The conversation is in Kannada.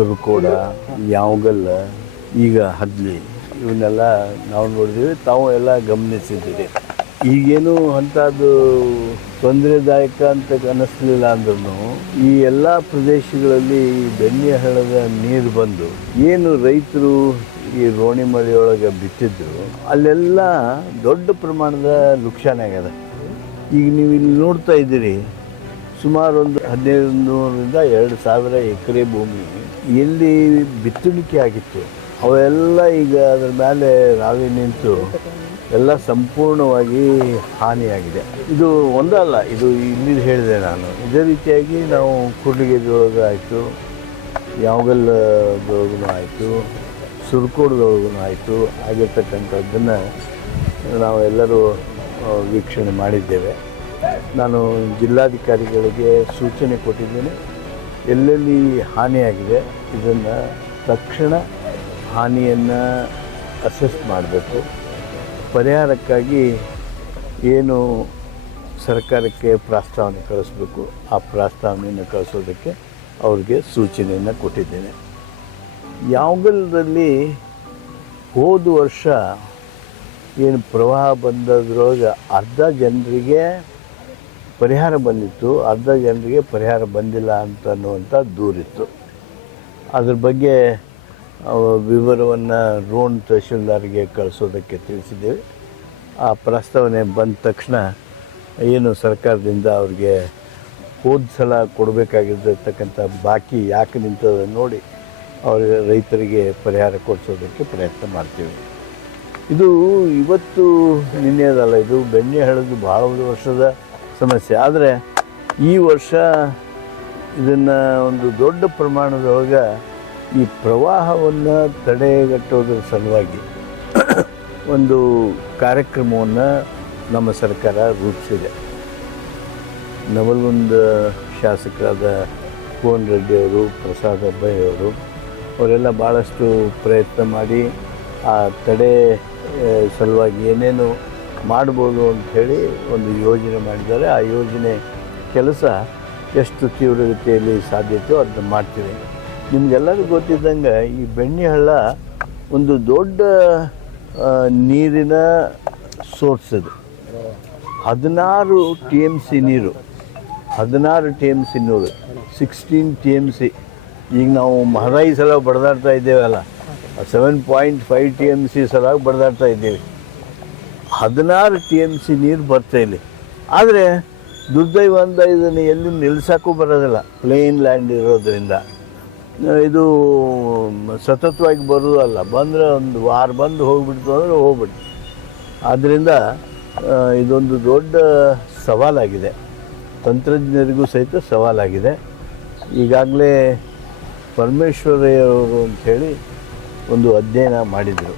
ಸುರುಕೋಡ ಯಾವಗಲ್ಲ, ಈಗ ಹದ್ಲಿ ಇವನ್ನೆಲ್ಲ ನಾವು ನೋಡಿದ್ದೀವಿ ತಾವು ಎಲ್ಲ ಗಮನಿಸಿದ್ದೀರಿ. ಈಗೇನು ಅಂಥದ್ದು ತೊಂದರೆದಾಯಕ ಅಂತ ಅನ್ನಿಸ್ಲಿಲ್ಲ ಅಂದ್ರೂ ಈ ಎಲ್ಲ ಪ್ರದೇಶಗಳಲ್ಲಿ ಬೆಣ್ಣೆ ಹಳ್ಳದ ನೀರು ಬಂದು, ಏನು ರೈತರು ಈ ರೋಣಿ ಮಳೆಯೊಳಗೆ ಬಿತ್ತಿದ್ರು, ಅಲ್ಲೆಲ್ಲ ದೊಡ್ಡ ಪ್ರಮಾಣದ ನುಕ್ಸಾನ ಆಗ್ಯದ. ಈಗ ನೀವು ಇಲ್ಲಿ ನೋಡ್ತಾ ಇದ್ದೀರಿ, ಸುಮಾರು ಒಂದು ಹದಿನೈದು ನೂರರಿಂದ ಎರಡು ಸಾವಿರ ಎಕರೆ ಭೂಮಿ ಎಲ್ಲಿ ಬಿತ್ತಣಿಕೆ ಆಗಿತ್ತು, ಅವೆಲ್ಲ ಈಗ ಅದ್ರ ಮೇಲೆ ರಾವಿ ನಿಂತು ಎಲ್ಲ ಸಂಪೂರ್ಣವಾಗಿ ಹಾನಿಯಾಗಿದೆ. ಇದು ಒಂದಲ್ಲ, ಇದು ಇಲ್ಲಿ ಹೇಳಿದೆ ನಾನು. ಇದೇ ರೀತಿಯಾಗಿ ನಾವು ಕೂಡ್ಲಿಗೆದೊಳಗೆ ಆಯಿತು ಯಾವಗಲ್ಲದೊಳಗೂ ಆಯಿತು ಸುರ್ಕೋಡ್ದೊಳಗೂ ಆಯಿತು, ಆಗಿರ್ತಕ್ಕಂಥದ್ದನ್ನು ನಾವೆಲ್ಲರೂ ವೀಕ್ಷಣೆ ಮಾಡಿದ್ದೇವೆ. ನಾನು ಜಿಲ್ಲಾಧಿಕಾರಿಗಳಿಗೆ ಸೂಚನೆ ಕೊಟ್ಟಿದ್ದೇನೆ. ಎಲ್ಲೆಲ್ಲಿ ಹಾನಿಯಾಗಿದೆ, ಇದನ್ನು ತಕ್ಷಣ ಹಾನಿಯನ್ನು ಅಸೆಸ್ ಮಾಡಬೇಕು. ಪರಿಹಾರಕ್ಕಾಗಿ ಏನು ಸರ್ಕಾರಕ್ಕೆ ಪ್ರಸ್ತಾವನೆ ಕಳಿಸ್ಬೇಕು, ಆ ಪ್ರಸ್ತಾವನೆಯನ್ನು ಕಳಿಸೋದಕ್ಕೆ ಅವ್ರಿಗೆ ಸೂಚನೆಯನ್ನು ಕೊಟ್ಟಿದ್ದೇನೆ. ಯಾವಗಲದಲ್ಲಿ ಹೋದ ವರ್ಷ ಏನು ಪ್ರವಾಹ ಬಂದದ್ರೊಳಗೆ ಅರ್ಧ ಜನರಿಗೆ ಪರಿಹಾರ ಬಂದಿತ್ತು, ಅರ್ಧ ಜನರಿಗೆ ಪರಿಹಾರ ಬಂದಿಲ್ಲ ಅಂತ ಅನ್ನುವಂಥ ದೂರಿತ್ತು. ಅದ್ರ ಬಗ್ಗೆ ವಿವರವನ್ನು ರೋಣ್ ತಹಶೀಲ್ದಾರ್ಗೆ ಕಳಿಸೋದಕ್ಕೆ ತಿಳಿಸಿದ್ದೇವೆ. ಆ ಪ್ರಸ್ತಾವನೆ ಬಂದ ತಕ್ಷಣ ಏನು ಸರ್ಕಾರದಿಂದ ಅವ್ರಿಗೆ ಹೋದ ಸಲ ಕೊಡಬೇಕಾಗಿರ್ತಕ್ಕಂಥ ಬಾಕಿ ಯಾಕೆ ನಿಂತದ ನೋಡಿ ಅವ್ರಿಗೆ ರೈತರಿಗೆ ಪರಿಹಾರ ಕೊಡಿಸೋದಕ್ಕೆ ಪ್ರಯತ್ನ ಮಾಡ್ತೀವಿ. ಇದು ಇವತ್ತು ನಿನ್ನೆದಲ್ಲ, ಇದು ಬೆಣ್ಣೆ ಹಳದು ಭಾಳ ಒಂದು ವರ್ಷದ ಸಮಸ್ಯೆ. ಆದರೆ ಈ ವರ್ಷ ಇದನ್ನು ಒಂದು ದೊಡ್ಡ ಪ್ರಮಾಣದೊಳಗೆ ಈ ಪ್ರವಾಹವನ್ನು ತಡೆಗಟ್ಟೋದ್ರ ಸಲುವಾಗಿ ಒಂದು ಕಾರ್ಯಕ್ರಮವನ್ನು ನಮ್ಮ ಸರ್ಕಾರ ರೂಪಿಸಿದೆ. ನವಲ್ಗುಂದ ಶಾಸಕರಾದ ಕೋನ್ ರೆಡ್ಡಿ ಅವರು, ಪ್ರಸಾದ್ ಅವರು, ಅವರೆಲ್ಲ ಭಾಳಷ್ಟು ಪ್ರಯತ್ನ ಮಾಡಿ ಆ ತಡೆ ಸಲುವಾಗಿ ಏನೇನು ಮಾಡ್ಬೋದು ಹೇಳಿ ಒಂದು ಯೋಜನೆ ಮಾಡಿದ್ದಾರೆ. ಆ ಯೋಜನೆ ಕೆಲಸ ಎಷ್ಟು ತೀವ್ರಗತಿಯಲ್ಲಿ ಸಾಧ್ಯತೆಯೋ ಅದನ್ನು ಮಾಡ್ತೀವಿ. ನಿಮಗೆಲ್ಲರಿಗೂ ಗೊತ್ತಿದ್ದಂಗೆ ಈ ಬೆಣ್ಣೆಹಳ್ಳ ಒಂದು ದೊಡ್ಡ ನೀರಿನ ಸೋರ್ಸ್ ಇದು ಹದಿನಾರು ಟಿ ಎಂ ಸಿ ನೀರು. ಹದಿನಾರು ಟಿ ಎಂ ಸಿ ನೀರು. Sixteen T M C. ಈಗ ನಾವು ಮಹದಾಯಿ ಸಲ ಬಡದಾಡ್ತಾ ಇದ್ದೇವಲ್ಲ. Seven point five T M C ಸಲ ಬಡದಾಡ್ತಾ ಇದ್ದೇವೆ. ಹದಿನಾರು ಟಿ ಎಂ ಸಿ ನೀರು ಬರ್ತಾ ಇಲ್ಲಿ. ಆದರೆ ದುರ್ದೈವ ಅಂತ ಇದನ್ನು ಎಲ್ಲಿ ನಿಲ್ಸೋಕ್ಕೂ ಬರೋದಿಲ್ಲ. ಪ್ಲೇನ್ ಲ್ಯಾಂಡ್ ಇರೋದ್ರಿಂದ. ಇದು ಸತತವಾಗಿ ಬರೋದಲ್ಲ. ಬಂದರೆ ಒಂದು ವಾರ ಬಂದು ಹೋಗ್ಬಿಡ್ತು ಅಂದರೆ ಹೋಗ್ಬಿಡ್ತು. ಆದ್ದರಿಂದ ಇದೊಂದು ದೊಡ್ಡ ಸವಾಲಾಗಿದೆ. ತಂತ್ರಜ್ಞರಿಗೂ ಸಹಿತ ಸವಾಲಾಗಿದೆ. ಈಗಾಗಲೇ ಪರಮೇಶ್ವರಯ್ಯವರು ಅಂಥೇಳಿ ಒಂದು ಅಧ್ಯಯನ ಮಾಡಿದರು.